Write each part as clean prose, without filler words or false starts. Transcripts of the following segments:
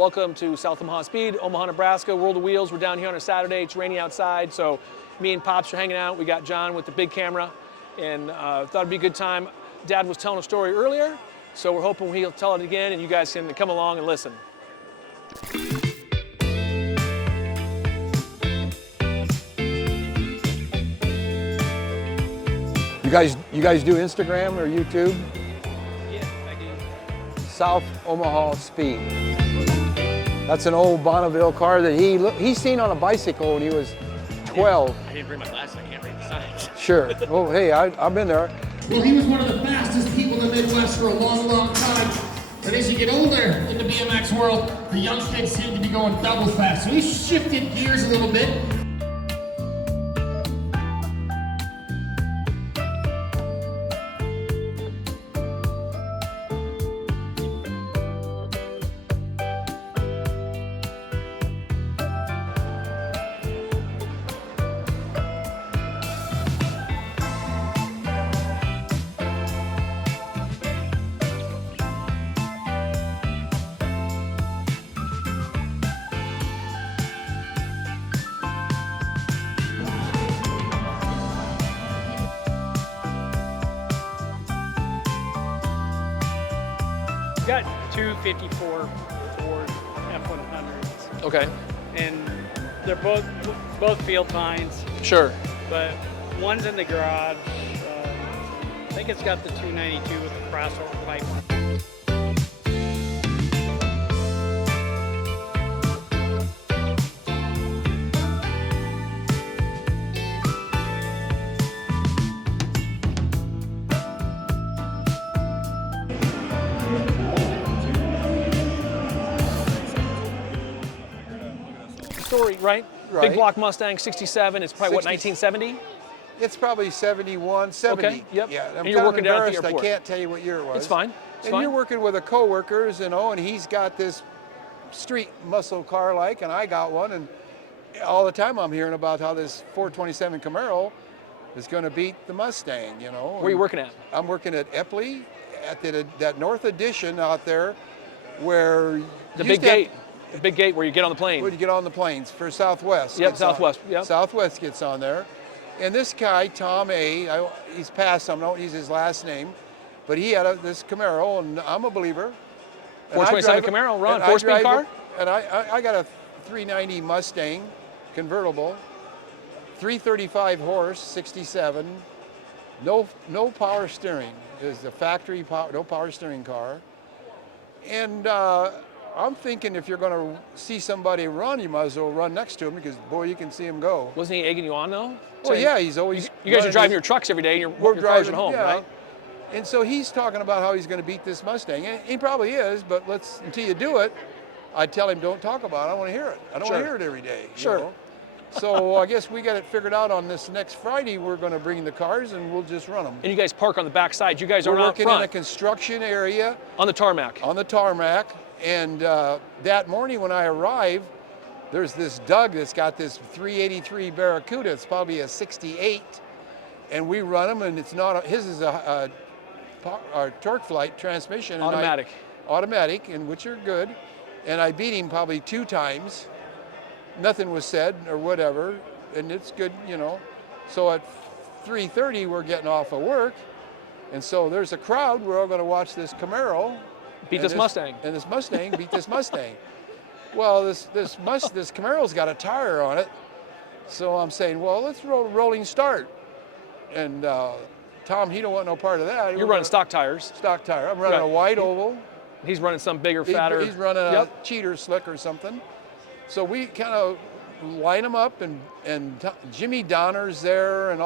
Welcome to South Omaha Speed, Omaha, Nebraska, World of Wheels. We're down here on a Saturday. It's raining outside, so me and Pops are hanging out. We got John with the big camera, and thought it'd be a good time. Dad was telling a story earlier, so we're hoping he'll tell it again, and you guys can come along and listen. You guys do Instagram or YouTube? Yeah, I do. South Omaha Speed. That's an old Bonneville car that he seen on a bicycle when he was 12. I didn't bring my glasses, I can't read the signs. Sure. Oh, hey, I've been there. Well, he was one of the fastest people in the Midwest for a long, long time. But as you get older in the BMX world, the young kids seem to be going double fast. So he shifted gears a little bit. Got two 54 Ford F-100s, Okay, and they're both field finds, sure. but one's in the garage. I think it's got the 292 with the crossover pipe. Story, right? Right. Big block Mustang, 67. It's probably, what, 60. 1970? It's probably 71, 70. Okay, yep. Yeah, I'm And you're kind of working down at the embarrassed. I airport. can't tell you what year it was. It's fine. It's And fine. you're working with a coworkers, and he's got this street muscle car like, and I got one, and all the time I'm hearing about how this 427 Camaro is going to beat the Mustang, Where are you working at? I'm working at Eppley, at that North Addition out there, where The big gate. The big gate where you get on the plane. Where you get on the planes for Southwest. Yep, gets on. Southwest, yep. Southwest gets on there. And this guy, Tom A., he's passed, I don't use his last name, but he had this Camaro, and I'm a believer. And 427 I drive it, Camaro, run, and I 4-speed drive car? it, and I got a 390 Mustang convertible, 335 horse, 67, no power steering. It's a factory no power steering car. And I'm thinking if you're going to see somebody run, you might as well run next to him, because boy, you can see him go. Wasn't he egging you on though? Well, yeah, he's always. You guys are running driving his- your trucks every day, and We're your cars at driving home, yeah. right? And so he's talking about how he's going to beat this Mustang, and he probably is. But until you do it, I tell him don't talk about it. I want to hear it. I don't want to hear it every day. you Sure. know? So I guess we got it figured out on this next Friday. We're going to bring the cars and we'll just run them. And you guys park on the back side. You guys We're aren't out working in a front construction area on the tarmac. on the tarmac, and that morning when I arrived, there's this Doug that's got this 383 Barracuda. It's probably a 68, and we run them, and it's not his is a torque flight transmission, and automatic, and which are good. And I beat him probably 2 times. Nothing was said or whatever, and it's good, So at 3:30 we're getting off of work, and so there's a crowd. We're all going to watch this Camaro Beat this Mustang. And this Mustang beat this Mustang. Well, this Camaro's got a tire on it, so I'm saying, well, let's roll a rolling start. And Tom, he don't want no part of that. You're running stock tires. Stock tire. I'm running Right. a wide oval. He's running some bigger, fatter. He's running a Yep. cheater slick or something. So we kind of line them up, and Jimmy Donner's there, and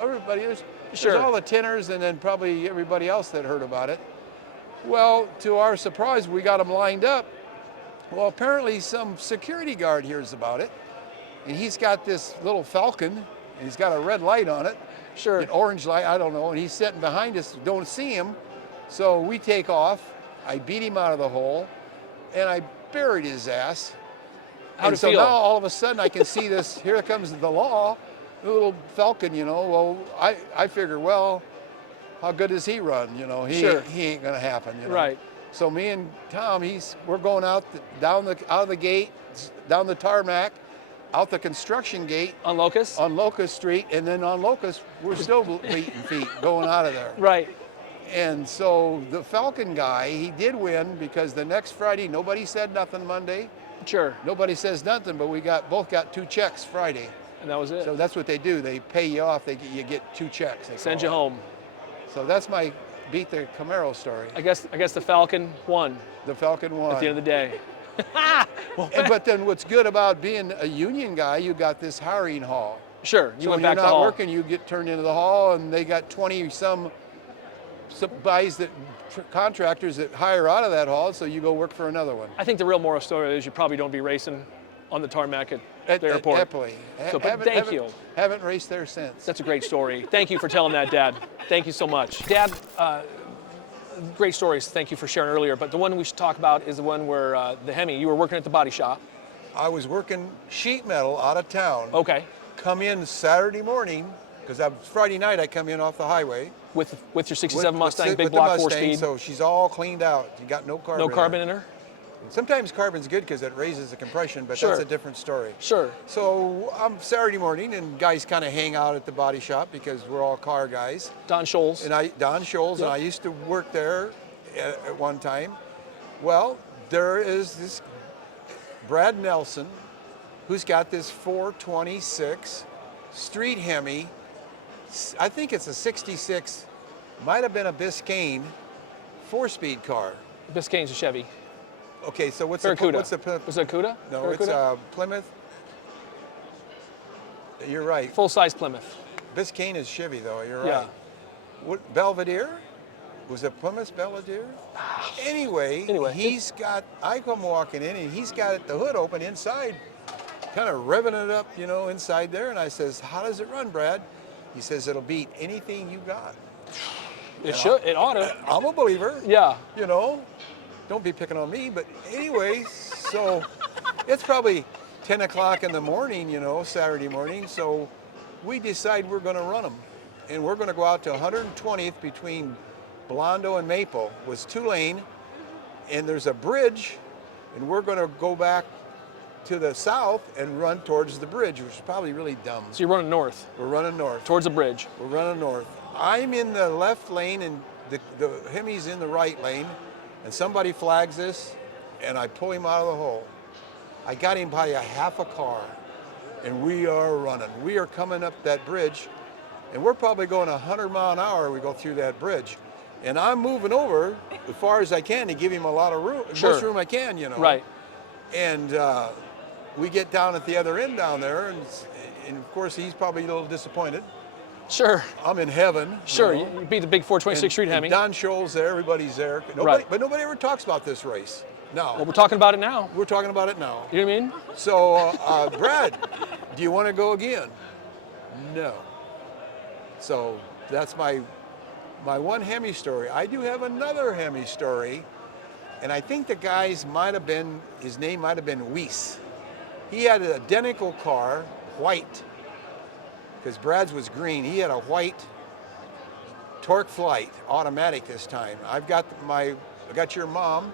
everybody. There's all the Tinners, and then probably everybody else that heard about it. Well, to our surprise, we got them lined up. Well, apparently some security guard hears about it, and he's got this little Falcon, and he's got a red light on it. Sure. An orange light, I don't know, and he's sitting behind us, don't see him. So we take off. I beat him out of the hole, and I buried his ass. How'd it so feel? now all of a sudden I can see this, here comes the law, the little Falcon, Well, I figure, well, how good does he run? He Sure. he ain't gonna happen, Right. So me and Tom, we're going out out of the gate, down the tarmac, out the construction gate On Locust? on Locust Street, and then on Locust we're still beating feet going out of there. Right. And so the Falcon guy, he did win because the next Friday nobody said nothing Monday. Sure. Nobody says nothing, but we both got 2 checks Friday. And that was it. So that's what they do. They pay you off. You get 2 checks. Send you home. So that's my beat the Camaro story. I guess the Falcon won The Falcon won. at the end of the day. But then what's good about being a union guy, you got this hiring hall. Sure. You So went when back you're to not hall. working, you get turned into the hall, and they got 20-some guys contractors that hire out of that hall, so you go work for another one. I think the real moral story is you probably don't be racing on the tarmac at the airport. At Eppley. So, but thank you. Haven't raced there since. That's a great story. Thank you for telling that, Dad. Thank you so much. Dad, great stories. Thank you for sharing earlier. But the one we should talk about is the one where the HEMI, you were working at the body shop. I was working sheet metal out of town. Okay. Come in Saturday morning, because Friday night I come in off the highway. With your 67 Mustang, big with the block, Mustang, 4-speed. So she's all cleaned out. You got no carbon. No carbon in her? Sometimes carbon's good because it raises the compression, but Sure. that's a different story. Sure. So I'm Saturday morning, and guys kind of hang out at the body shop because we're all car guys. Don Scholes. And Don Scholes, Yep. and I used to work there at one time. Well, there is this Brad Nelson, who's got this 426 street HEMI. I think it's a 66, might have been a Biscayne 4-speed car. Biscayne's a Chevy. Okay, so what's Barracuda. what's the Was it a Cuda? No, Barracuda? it's Plymouth. You're right. Full-size Plymouth. Biscayne is Chevy, though. You're Yeah. right. What Belvedere? Was it Plymouth Belvedere? Anyway, I come walking in, and he's got the hood open inside, kind of revving it up, inside there. And I says, "How does it run, Brad?" He says, "It'll beat anything you got." It should. It ought to. I'm a believer. Yeah. Don't be picking on me. But anyway, so it's probably 10 o'clock in the morning, Saturday morning. So we decide we're going to run them. And we're going to go out to 120th between Blondo and Maple. Was 2-lane. And there's a bridge. And we're going to go back to the south and run towards the bridge, which is probably really dumb. So you're running north. We're running north. Towards the bridge. We're running north. I'm in the left lane, and the HEMI's in the right lane. And somebody flags this, and I pull him out of the hole. I got him by a half a car, and we are running. We are coming up that bridge, and we're probably going 100 mile an hour. We go through that bridge, and I'm moving over as far as I can to give him a lot of room, Sure. most room I can, Right. And we get down at the other end down there, and of course he's probably a little disappointed. Sure. I'm in heaven. Sure. You know? You beat the big 426 Street And HEMI. Don Scholes there, everybody's there. Right. But nobody ever talks about this race. No. Well, we're talking about it now. We're talking about it now. You know what I mean? So, Brad, do you want to go again? No. So that's my one HEMI story. I do have another HEMI story, and I think the guy's his name might have been Weiss. He had an identical car, white, because Brad's was green. He had a white Torque Flight, automatic this time. I got your mom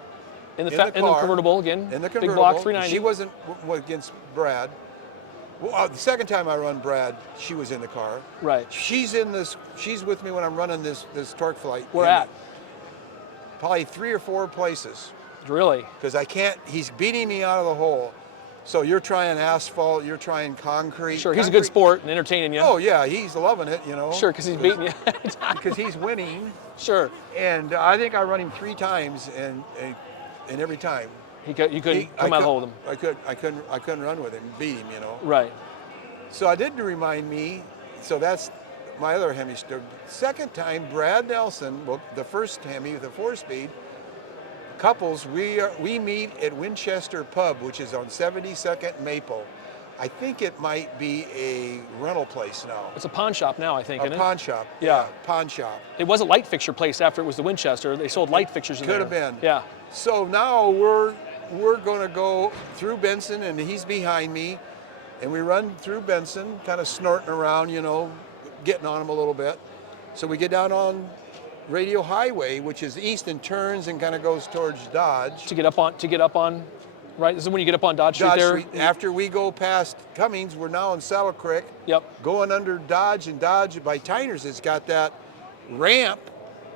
In the car, convertible again. in the Big convertible. block 390. She wasn't against Brad. Well, the second time I run Brad, she was in the car. Right. She's with me when I'm running this Torque Flight. Where at? Probably 3 or 4 places. Really? Because he's beating me out of the hole. So you're trying asphalt, you're trying concrete. Sure. He's a good sport and entertaining you. Oh yeah, he's loving it, Sure, because he's beating you. Because he's winning. Sure. And I think I run him 3 times, and every time You couldn't come out hold him. I couldn't run with him, beat him, Right. So I did remind me. So that's my other HEMI story. Second time, Brad Nelson. Well, the first HEMI with a 4-speed. Couples, we meet at Winchester Pub, which is on 72nd and Maple. I think it might be a rental place now. It's a pawn shop now, I think, isn't A it? pawn shop. Yeah. Pawn shop. It was a light fixture place after it was the Winchester. They sold light fixtures in there. Could have been. Yeah. So now we're going to go through Benson, and he's behind me, and we run through Benson, kind of snorting around, getting on him a little bit. So we get down on Radio Highway, which is east and turns and kind of goes towards Dodge. To get up on, right? This is when you get up on Dodge Street Dodge there. Street. After we go past Cummings, we're now in Saddle Creek. Yep. Going under Dodge, and Dodge by Tyner's, it's got that ramp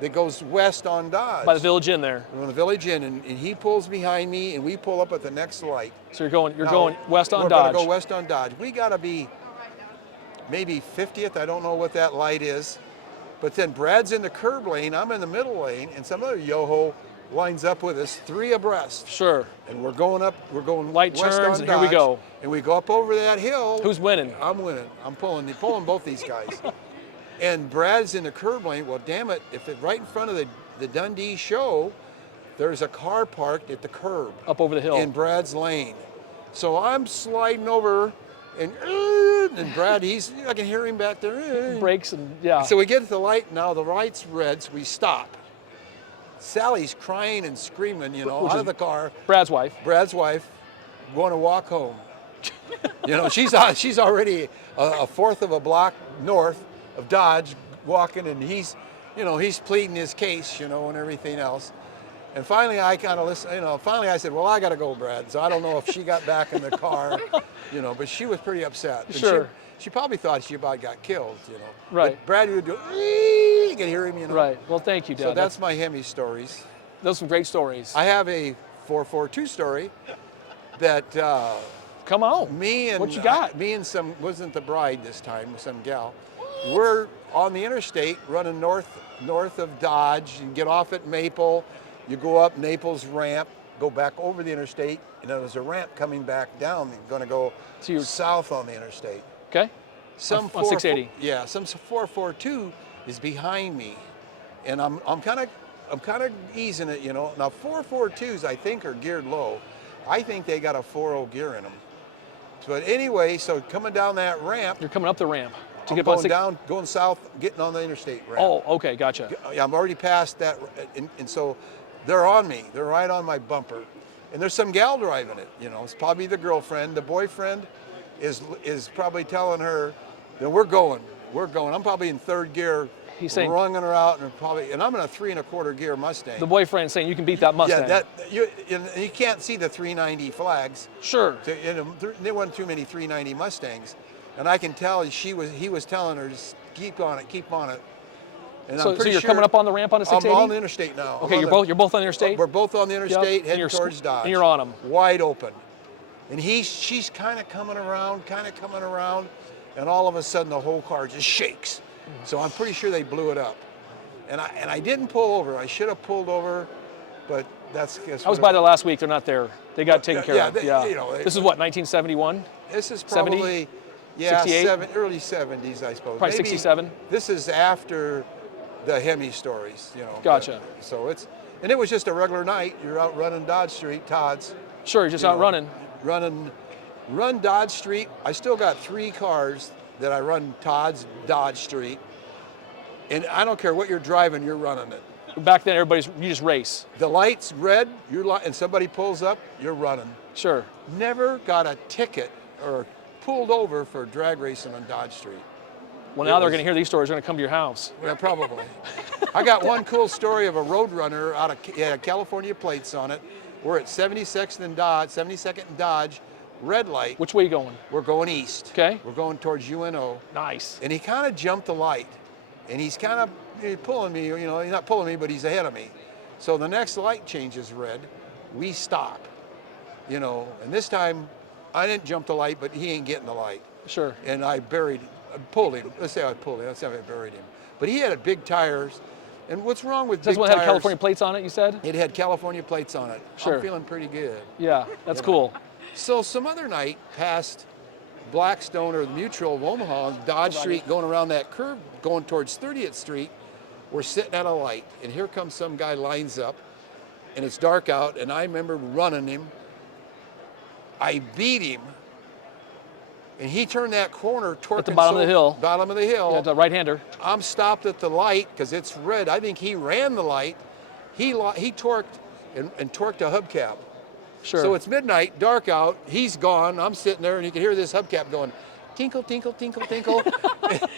that goes west on Dodge. By the Village Inn there. We're in the Village Inn, and he pulls behind me, and we pull up at the next light. So you're going west on we're Dodge. We're going to go west on Dodge. We got to be maybe 50th. I don't know what that light is. But then Brad's in the curb lane, I'm in the middle lane, and some other yo-ho lines up with us, 3 abreast. Sure. And we're going light west turns, on and here we Dodge, go. And we go up over that hill. Who's winning? I'm winning. I'm pulling both these guys. And Brad's in the curb lane. Well, damn it, if it's right in front of the Dundee show, there's a car parked at the curb. Up over the hill. In Brad's lane. So I'm sliding over, and Brad, I can hear him back there. Brakes and yeah. So we get to the light, now the light's red, so we stop. Sally's crying and screaming, out of the car. Brad's wife. Brad's wife, going to walk home. She's already a fourth of a block north of Dodge walking, and he's pleading his case, and everything else. And finally I kind of listened, finally I said, well, I got to go, Brad. So I don't know if she got back in the car, but she was pretty upset. And sure. She probably thought she about got killed, Right. But Brad would go, you can hear him, Right. Well, thank you, Dad. So that's my HEMI stories. Those are some great stories. I have a 442 story that Come on. What you got? Me and some, wasn't the bride this time, some gal. We're on the interstate running north of Dodge, and get off at Maple. You go up Naples ramp, go back over the interstate, and then there's a ramp coming back down. You're going to go south on the interstate. Okay. Some on 680. Yeah, some 442 is behind me, and I'm kind of easing it, Now 442s I think are geared low. I think they got a 4.0 gear in them. But anyway, so coming down that ramp. You're coming up the ramp. Going south, getting on the interstate ramp. Oh, okay, gotcha. I'm already past that, and so they're on me. They're right on my bumper, and there's some gal driving it. It's probably the girlfriend. The boyfriend is probably telling her that we're going. I'm probably in third gear. He's saying, wrunging her out, and I'm in a 3 1/4 gear Mustang. The boyfriend saying you can beat that Mustang. Yeah, you can't see the 390 flags. Sure. There weren't too many 390 Mustangs. And I can tell he was telling her, just keep on it. And so you're coming up on the ramp on the 680? I'm on the interstate now. Okay, you're both on the interstate? We're both on the interstate, heading towards Dodge. And you're on them. Wide open. And she's kind of coming around, and all of a sudden the whole car just shakes. So I'm pretty sure they blew it up. And I didn't pull over. I should have pulled over, but that's. I was by there last week. They're not there. They got taken care of. This is what, 1971? This is probably. 68? Early 70s, I suppose. Probably 67? This is after the HEMI stories, Gotcha. So it was just a regular night. You're out running Dodge Street, Todd's. Sure, you're just out running. Run Dodge Street. I still got 3 cars that I run Todd's Dodge Street. And I don't care what you're driving, you're running it. Back then, you just race. The light's red, and somebody pulls up, you're running. Sure. Never got a ticket or pulled over for drag racing on Dodge Street. Well, now they're going to hear these stories. They're going to come to your house. Yeah, probably. I got one cool story of a Roadrunner had California plates on it. We're at 72nd and Dodge, red light. Which way are you going? We're going east. Okay. We're going towards UNO. Nice. And he kind of jumped the light, and he's kind of pulling me. He's not pulling me, but he's ahead of me. So the next light changes red. We stop. And this time. I didn't jump the light, but he ain't getting the light. Sure. And I pulled him. Let's say I pulled him. Let's say I buried him. But he had big tires. And what's wrong with big tires? This one had California plates on it, you said? It had California plates on it. Sure. I'm feeling pretty good. Yeah, that's cool. So some other night, past Blackstone or the Mutual of Omaha, on Dodge Street, going around that curve, going towards 30th Street, we're sitting at a light. And here comes some guy, lines up, and it's dark out, and I remember running him. I beat him, and he turned that corner, torquing at the bottom of the hill. Bottom of the hill. Yeah, the right-hander. I'm stopped at the light because it's red. I think he ran the light. He torqued and torqued a hubcap. Sure. So it's midnight, dark out. He's gone. I'm sitting there, and you can hear this hubcap going, tinkle, tinkle, tinkle, tinkle.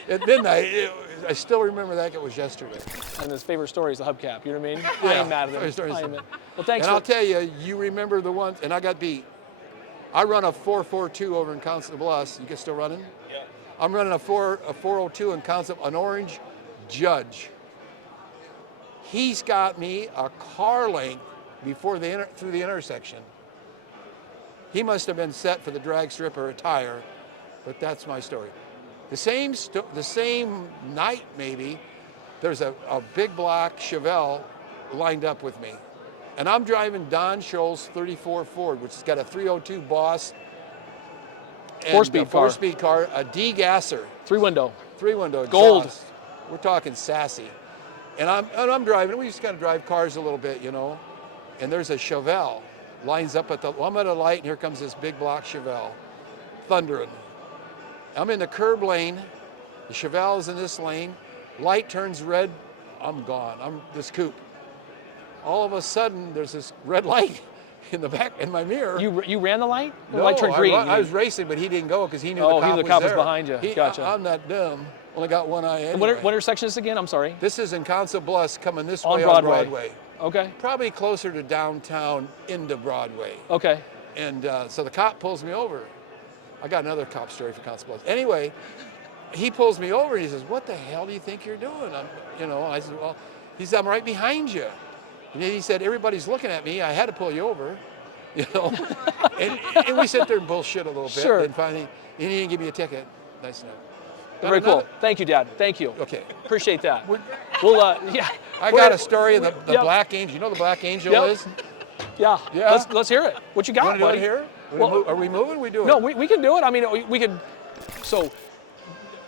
At midnight, I still remember that. It was yesterday. And his favorite story is the hubcap. You know what I mean? Yeah, I ain't mad at favorite him. story is I ain't the- mad. Well, thanks. And I'll tell you, you remember the ones, and I got beat. I run a 4.42 over in Council Bluffs. You guys still running? Yeah. I'm running a 4.02 in Council, an orange Judge. He's got me a car length before through the intersection. He must have been set for the drag strip or a tire, but that's my story. The same night, maybe, there's a big black Chevelle lined up with me. And I'm driving Don Scholl's 34 Ford, which has got a 302 Boss. And Four-speed a four-speed car, a degasser. Three-window. Three-window Gold. exhaust. We're talking sassy. And I'm driving. We just kind of drive cars a little bit, you know. And there's a Chevelle lines up I'm at a light, and here comes this big black Chevelle, thundering. I'm in the curb lane. The Chevelle is in this lane. Light turns red. I'm gone. I'm this coupe. All of a sudden, there's this red light in the back in my mirror. You ran the light? The No, light turned green. I was racing, but he didn't go because he knew Oh, the he cop knew the was cop was there. behind you. Gotcha. I'm not dumb. Only got one eye anyway. What intersection is this again? I'm sorry. This is in Council Bluffs coming this On way Broadway. on Broadway. Okay. Probably closer to downtown into Broadway. Okay. And so the cop pulls me over. I got another cop story for Council Bluffs. Anyway, he pulls me over and he says, "What the hell do you think you're doing?" I said, "Well," he said, "I'm right behind you." And then he said, "Everybody's looking at me. I had to pull you over." and we sit there and bullshit a little bit. Sure. And finally, he didn't give me a ticket. Nice enough. Very cool. Thank you, Dad. Thank you. Okay. Appreciate that. We're- Well, yeah. I got a story of the Yep. Black Angel. You know what the Black Angel Yep. is? Yeah. Yeah. Let's hear it. What you got, Want to do buddy? it here? Well, Are we moving? We doing? No, we can do it. I mean, we could. So,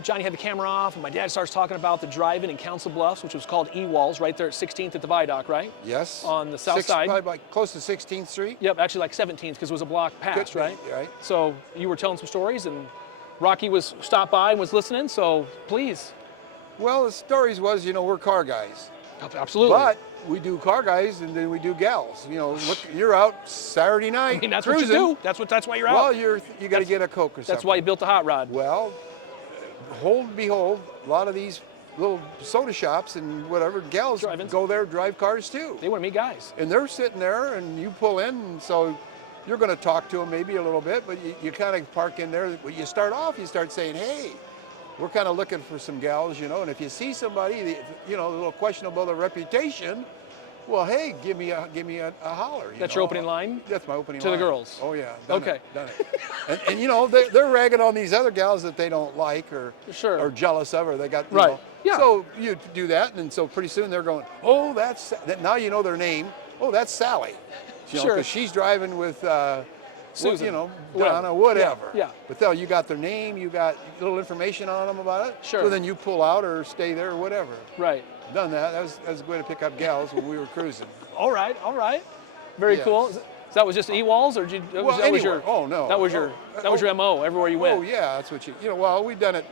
Johnny had the camera off, and my dad starts talking about the drive-in in Council Bluffs, which was called E-Walls, right there at 16th at the Viaduct, right? Yes. On the south side. Probably like close to 16th Street. Yep, actually like 17th because it was a block past, Good, right? right. So you were telling some stories, and Rocky was stopped by and was listening. So please. Well, the stories was, we're car guys. Absolutely. But we do car guys and then we do gals. Look, you're out Saturday night. I mean, that's cruising. what you do. That's why you're out. Well, you got to get a Coke or something. That's why you built the hot rod. Well, behold, a lot of these little soda shops and whatever gals Drive-ins. go there, drive cars too. They want to meet guys. And they're sitting there and you pull in, and so you're going to talk to them maybe a little bit, but you kind of park in there. When you start off, you start saying, "Hey, we're kind of looking for some gals, and if you see somebody, a little questionable their reputation, well, hey, give me a holler." That's your opening line? That's my opening To line. the girls? Oh yeah. Okay. Done it. and they're ragging on these other gals that they don't like or Sure. or jealous of, or they got you Right. know. Yeah. So you do that, and so pretty soon they're going, "Oh, now you know their name. Oh, that's Sally." Sure. Because she's driving with. Susan. Donna, whatever. Yeah. But you got their name, you got little information on them about it. Sure. So then you pull out or stay there or whatever. Right. Done that. That was a way to pick up gals when we were cruising. All right. Very Yes. cool. So that was just E-Walls, or did you, that was anywhere. your? Oh no. That was your MO everywhere you went. Oh yeah, that's what well, we've done it.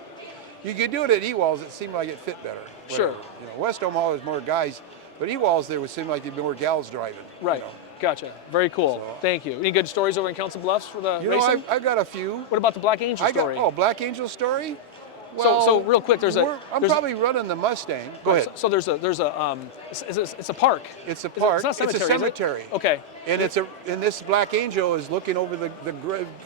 You could do it at E-Walls. It seemed like it fit better. Sure. Whatever. West Omaha was more guys, but E-Walls there would seem like there'd be more gals driving. Right. Gotcha. Very cool. So- Thank you. Any good stories over in Council Bluffs for the racing? I've got a few. What about the Black Angel story? Black Angel story. So real quick, I'm probably running the Mustang. Go ahead. So there's a it's a park. It's a park. It's not It's a cemetery. is it? cemetery. Okay. And this Black Angel is looking over the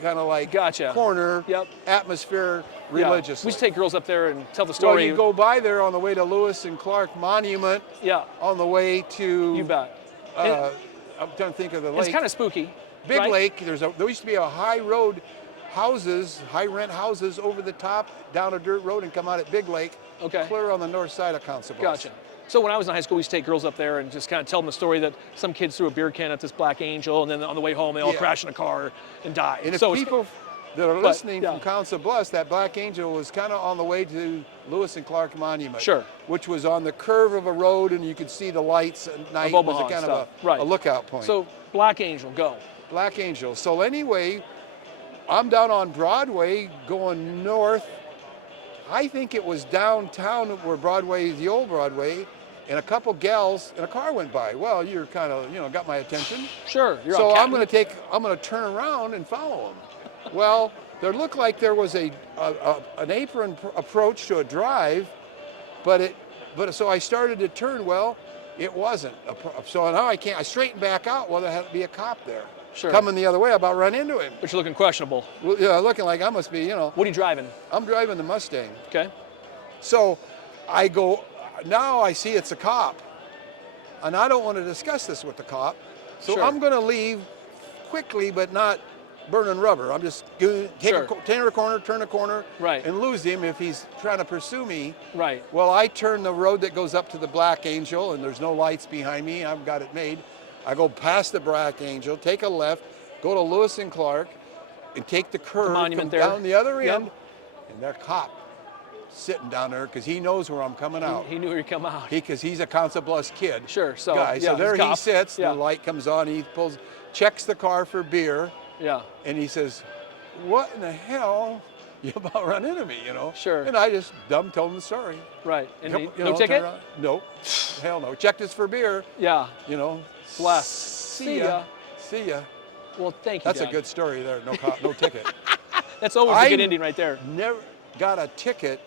kind of like Gotcha. corner Yep. atmosphere Yeah. religiously. We should take girls up there and tell the Well, story. you go by there on the way to Lewis and Clark Monument. Yeah. On the way to. You bet. I'm trying to think of the lake. It's kind of spooky. Big right? Lake. There used to be a high road, high rent houses over the top down a dirt road and come out at Big Lake. Okay. Clear on the north side of Council Bluffs. Gotcha. So when I was in high school, we used to take girls up there and just kind of tell them the story that some kids threw a beer can at this Black Angel, and then on the way home they all Yeah. crashed in a car and died. And if so it's- people that are but, listening yeah. from Council Bluffs, that Black Angel was kind of on the way to Lewis and Clark Monument. Sure. Which was on the curve of a road, and you could see the lights at night. Of It was Omaha a kind stuff. of Right. a lookout point. So Black Angel, go. Black Angel. So anyway, I'm down on Broadway going north. I think it was downtown where Broadway, the old Broadway, and a couple gals and a car went by. Well, you're kind of, got my attention. Sure. You're So out I'm going to turn around and follow them. Well, there looked like there was an apron approach to a drive, but so I started to turn. Well, it wasn't. So now I can't. I straightened back out. Well, there had to be a cop there. Sure. Coming the other way, I about run into him. But you're looking questionable. Well, yeah, looking like I must be, you know. What are you driving? I'm driving the Mustang. Okay. So I go, now I see it's a cop. And I don't want to discuss this with the cop. So Sure. I'm going to leave quickly, but not burning rubber. I'm just going to Sure. turn a corner, Right. and lose him if he's trying to pursue me. Right. Well, I turn the road that goes up to the Black Angel, and there's no lights behind me. I've got it made. I go past the Black Angel, take a left, go to Lewis and Clark, and take the curve, monument come there. down the other Yep. end, and that cop sitting down there because he knows where I'm coming out. He knew he'd come out. Because he's a Council Bluffs kid. Sure. So Guy. yeah, So there he's a he cop. sits. Yeah. The light comes on. He checks the car for beer, Yeah. and he says, "What in the hell? You about run into me, you know?" Sure. And I just told him the story. Right. And You no know, ticket? turn around. Nope. Hell no. Checked us for beer. Yeah. You know. Bless. See ya. See ya. Well, thank you. That's a Dad. good story there. No cop, no ticket. That's always a I good ending right there. Never got a ticket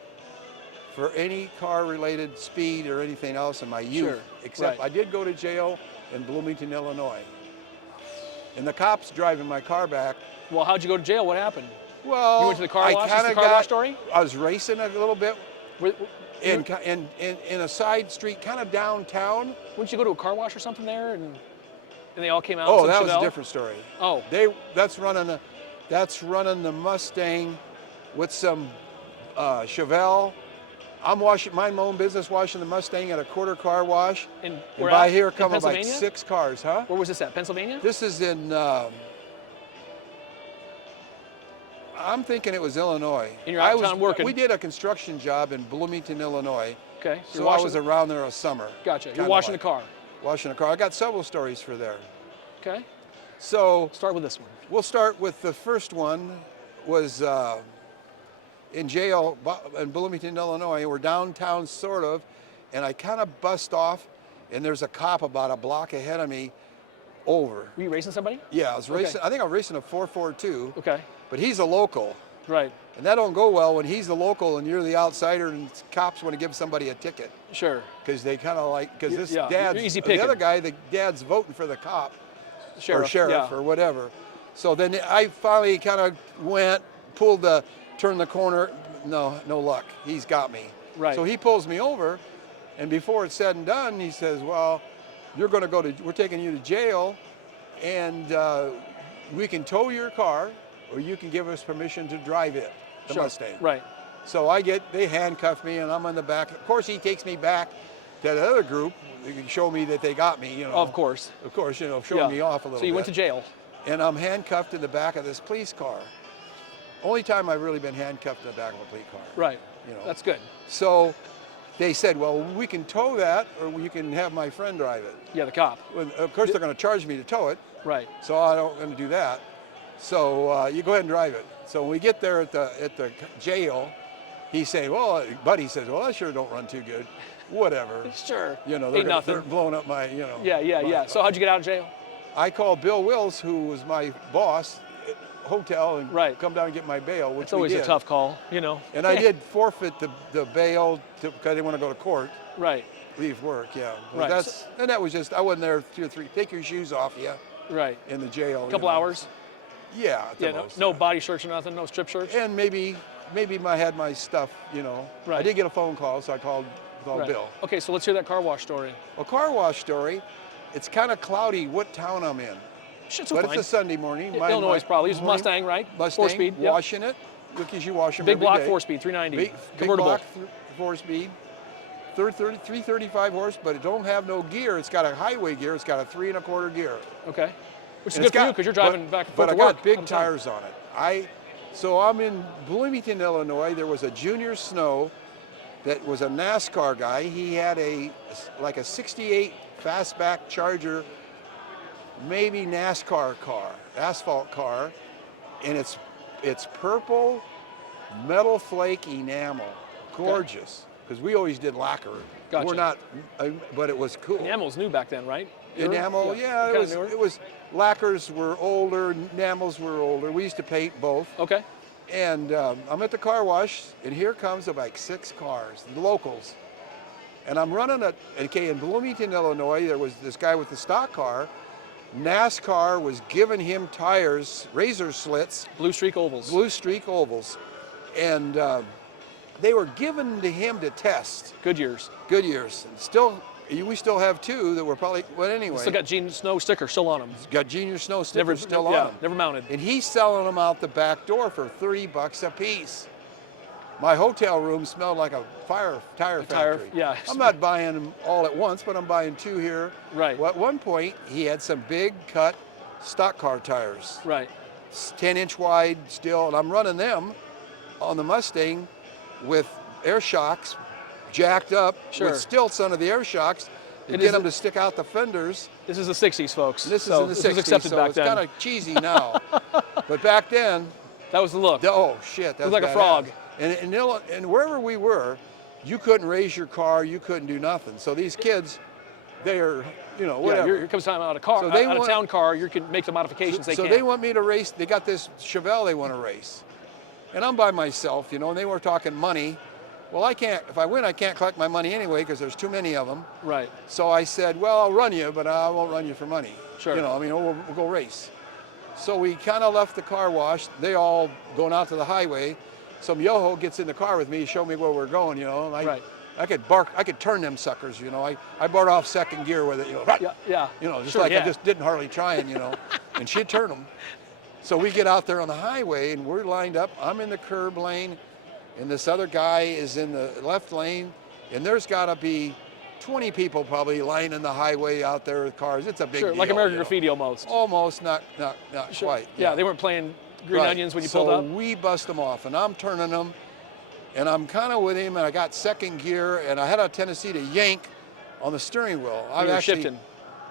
for any car-related speed or anything else in my youth, Sure, except right. I did go to jail in Bloomington, Illinois. And the cops driving my car back. Well, how'd you go to jail? What happened? Well, You went to the car I wash? Is kinda the car wash story? I was racing a little bit Were- in a side street, kind of downtown. Wouldn't you go to a car wash or something there, and they all came out? Oh, some that was a Chevelle? different story. Oh, That's running the Mustang with some Chevelle. I'm minding my own business, washing the Mustang at a quarter car wash. and And we're by out here in come like Pennsylvania? 6 cars, huh? Where was this at? Pennsylvania? This is in, I'm thinking it was Illinois. And you're out of town working. We did a construction job in Bloomington, Illinois. Okay. So I was around there a summer. Gotcha. You're kinda washing like the car. Washing the car. I got several stories for there. Okay. So Start with this one. we'll start with the first one was in jail in Bloomington, Illinois. We're downtown sort of, and I kind of bust off, and there's a cop about a block ahead of me over. Were you racing somebody? Yeah, I was Okay. racing. I think I'm racing a 442, Okay. but he's a local. Right. And that don't go well when he's the local and you're the outsider and cops want to give somebody a ticket. Sure. Because they kind of like, because this Yeah, dad's, you're easy the picking. other guy, the dad's voting for the cop Sheriff. or sheriff Yeah. or whatever. So then I finally kind of turned the corner. No luck. He's got me. Right. So he pulls me over, and before it's said and done, he says, "Well, we're taking you to jail, and we can tow your car, or you can give us permission to drive it, the Sure. Mustang." Right. So they handcuff me, and I'm in the back. Of course, he takes me back to the other group. They can show me that they got me, you know. Of course. Showing me off a little bit. So you went to jail. And I'm handcuffed in the back of this police car. Only time I've really been handcuffed in the back of a police car. Right. You know. That's good. So they said, "Well, we can tow that, or you can have my friend drive it." Yeah, the cop. Well, of course, they're going to charge me to tow it, Right. so I don't going to do that. So you go ahead and drive it. So when we get there at the jail, he says, Buddy says, "Well, I sure don't run too good." Whatever. Sure. You know, Ain't they're nothing. blowing up my, Yeah. So how'd you get out of jail? I called Bill Wills, who was my boss at hotel, and Right. come down and get my bail, which It's always we a did. tough call, you know. And I did forfeit the bail because I didn't want to go to court, Right. leave work, yeah. But Right. that was just, I wasn't there 2 or 3, take your shoes off you Right. in the jail. Couple hours. Yeah, at the Yeah. most, No yeah. body shirts or nothing. No strip shirts. And maybe I had my stuff, I Right. did get a phone call, so I called Right. Bill. Okay, so let's hear that car wash story. A car wash story, it's kind of cloudy what town I'm in. Shit's But fine. it's a Sunday morning. Illinois probably. It's morning- Mustang, right? Mustang, 4-speed. Yep. washing it. Look as you wash them Big every block day. 4-speed, 390. Big Convertible. block, 4-speed. 335 horse, but it don't have no gear. It's got a highway gear. It's got a 3 1/4 gear. Okay. Which is And good it's for you because you're driving back and forth But I to work. got big all the time. tires on it. So I'm in Bloomington, Illinois. There was a Junior Snow that was a NASCAR guy. He had a 68 fastback Charger, maybe NASCAR car, asphalt car, and it's purple metal flake enamel, gorgeous. Because we always did lacquer. Gotcha. We're not, but it was cool. Enamel's new back then, right? Enamel, yeah, Kinda it was. newer? It was. Lacquers were older, enamels were older. We used to paint both. Okay. And I'm at the car wash, and here comes like 6 cars, the locals. And I'm running in Bloomington, Illinois, there was this guy with the stock car. NASCAR was giving him tires, razor slits. Blue streak ovals. Blue streak ovals. And they were given to him to test. Goodyears. Goodyears. And we still have 2 that were probably, well, anyway. Still got Gene Snow sticker still on them. Got Junior Snow stickers still on them. Never mounted. And he's selling them out the back door for $30 a piece. My hotel room smelled like a tire factory. Yeah. I'm not buying them all at once, but I'm buying 2 here. Right. Well, at one point, he had some big cut stock car tires. Right. 10-inch wide still, and I'm running them on the Mustang with air shocks jacked up with stilts under the air shocks to get them to stick out the fenders. This is the 60s, folks. This is in the 60s, was accepted so back it's then. kind of cheesy now. But back then, That was the look. oh shit, that was Looked like a badass. frog. And wherever we were, you couldn't raise your car, you couldn't do nothing. So these kids, they're, whatever. Yeah, here comes time out of car, So they out of want- town car. You can make the modifications they so can. they want me to race. They got this Chevelle they want to race, and I'm by myself, and they were talking money. Well, I can't. If I win, I can't collect my money anyway because there's too many of them. Right. So I said, well, I'll run you, but I won't run you for money. Sure. We'll go race. So we kind of left the car wash. They all going out to the highway. Some yoho gets in the car with me, show me where we're going, and Right. I could bark, I could turn them suckers, I brought off second gear with it, Yeah. just Sure, like yeah. I just didn't hardly trying, and she'd turn them. So we get out there on the highway and we're lined up. I'm in the curb lane and this other guy is in the left lane, and there's got to be 20 people probably lining the highway out there with cars. It's a big Sure, deal. like American Graffiti almost. Almost, not Sure. quite. Yeah, they weren't playing Green Right. Onions when you so pulled up. we bust them off, and I'm turning them, and I'm kind of with him, and I got second gear, and I had a tendency to yank on the steering wheel. You were shifting.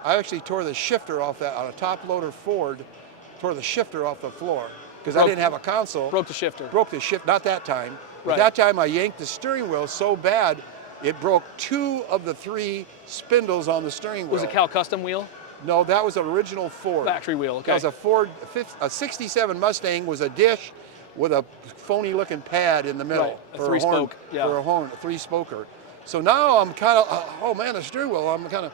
I actually tore the shifter off that, on a top loader Ford, tore the shifter off the floor, because I didn't have a console. Broke the shifter. Broke the shift, not that time. But Right. that time I yanked the steering wheel so bad, it broke 2 of the 3 spindles on the steering wheel. Was it Cal Custom wheel? No, that was an original Ford. Factory wheel, okay. That was a Ford, a 67 Mustang was a dish with a phony looking pad in the middle. Right, a for three-spoke, horn, yeah. For a horn, a 3-spoker. So now I'm kind of, oh man, the steering wheel, I'm kind of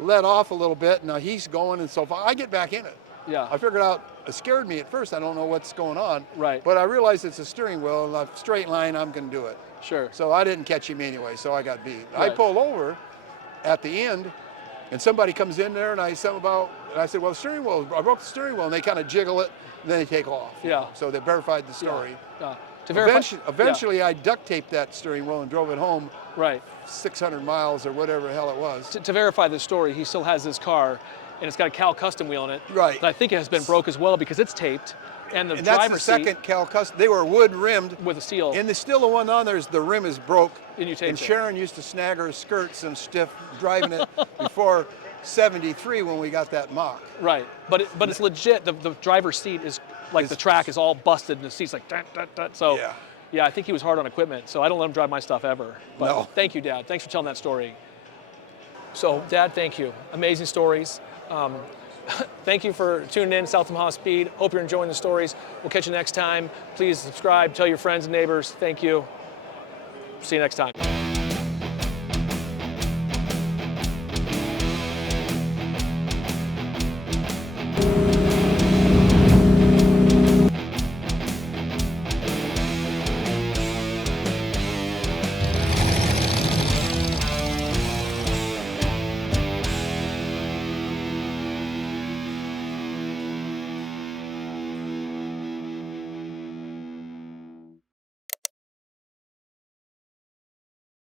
let off a little bit. Now he's going, and so I get back in it. Yeah. I figured out, it scared me at first, I don't know what's going on. Right. But I realized it's a steering wheel, and a straight line, I'm going to do it. Sure. So I didn't catch him anyway, so I got beat. I Right. pulled over at the end, and somebody comes in there, and I said, well, the steering wheel, I broke the steering wheel, and they kind of jiggle it, and then they take off. Yeah. So they verified the story. Yeah. To verify, Eventually, I duct taped that steering wheel and drove it home yeah. Right. 600 miles or whatever the hell it was. To verify this story, he still has this car, and it's got a Cal Custom wheel on it. Right. But I think it has been broke as well because it's taped, and the And that's the driver's second Cal Custom. They were wood rimmed. seat with a seal. And there's still the one on there, the rim is broke. And you taped And it. Sharon used to snag her skirts and stiff driving it before 73 when we got that Mach. Right. But it's legit. The driver's seat is like the track is all busted, and the seat's like dun, dun, dun. So yeah, I think he was hard on equipment. So I don't let him drive my stuff ever. But No. Thank you, Dad. Thanks for telling that story. So Dad, thank you. Amazing stories. Thank you for tuning in, South Omaha Speed. Hope you're enjoying the stories. We'll catch you next time. Please subscribe, tell your friends and neighbors. Thank you. See you next time.